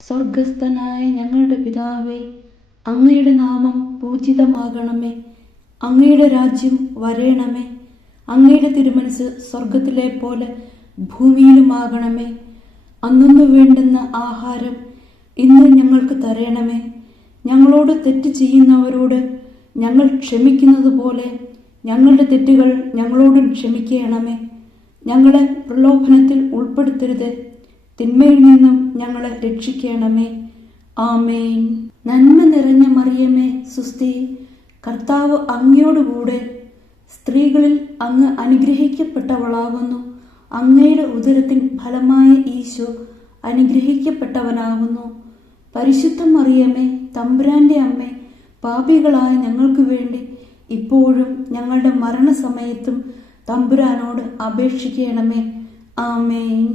സ്വർഗസ്ഥനായ ഞങ്ങളുടെ പിതാവേ, അങ്ങയുടെ നാമം പൂജിതമാകണമേ. അങ്ങയുടെ രാജ്യം വരേണമേ. അങ്ങയുടെ തിരുമനസ് സ്വർഗത്തിലെ പോലെ ഭൂമിയിലുമാകണമേ. അന്നു വേണ്ടുന്ന ആഹാരം ഇന്ന് ഞങ്ങൾക്ക് തരണമേ. ഞങ്ങളോട് തെറ്റ് ചെയ്യുന്നവരോട് ഞങ്ങൾ ക്ഷമിക്കുന്നത് പോലെ ഞങ്ങളുടെ തെറ്റുകൾ ഞങ്ങളോടും ക്ഷമിക്കണമേ. ഞങ്ങളെ പ്രലോഭനത്തിൽ ഉൾപ്പെടുത്തരുത്, തിന്മയിൽ നിന്നും ഞങ്ങളെ രക്ഷിക്കണമേ. ആമേൻ. നന്മ നിറഞ്ഞ മറിയമേ, സുസ്തി, കർത്താവ് അങ്ങയോടുകൂടെ സ്ത്രീകളിൽ അങ്ങ് അനുഗ്രഹിക്കപ്പെട്ടവളാകുന്നു. അങ്ങയുടെ ഉദരത്തിൻ ഫലമായ ഈശോ അനുഗ്രഹിക്കപ്പെട്ടവനാകുന്നു. പരിശുദ്ധ മറിയമേ, തമ്പുരാന്റെ അമ്മേ, പാപികളായ ഞങ്ങൾക്ക് വേണ്ടി ഇപ്പോഴും ഞങ്ങളുടെ മരണസമയത്തും തമ്പുരാനോട് അപേക്ഷിക്കണമേ. ആമേൻ.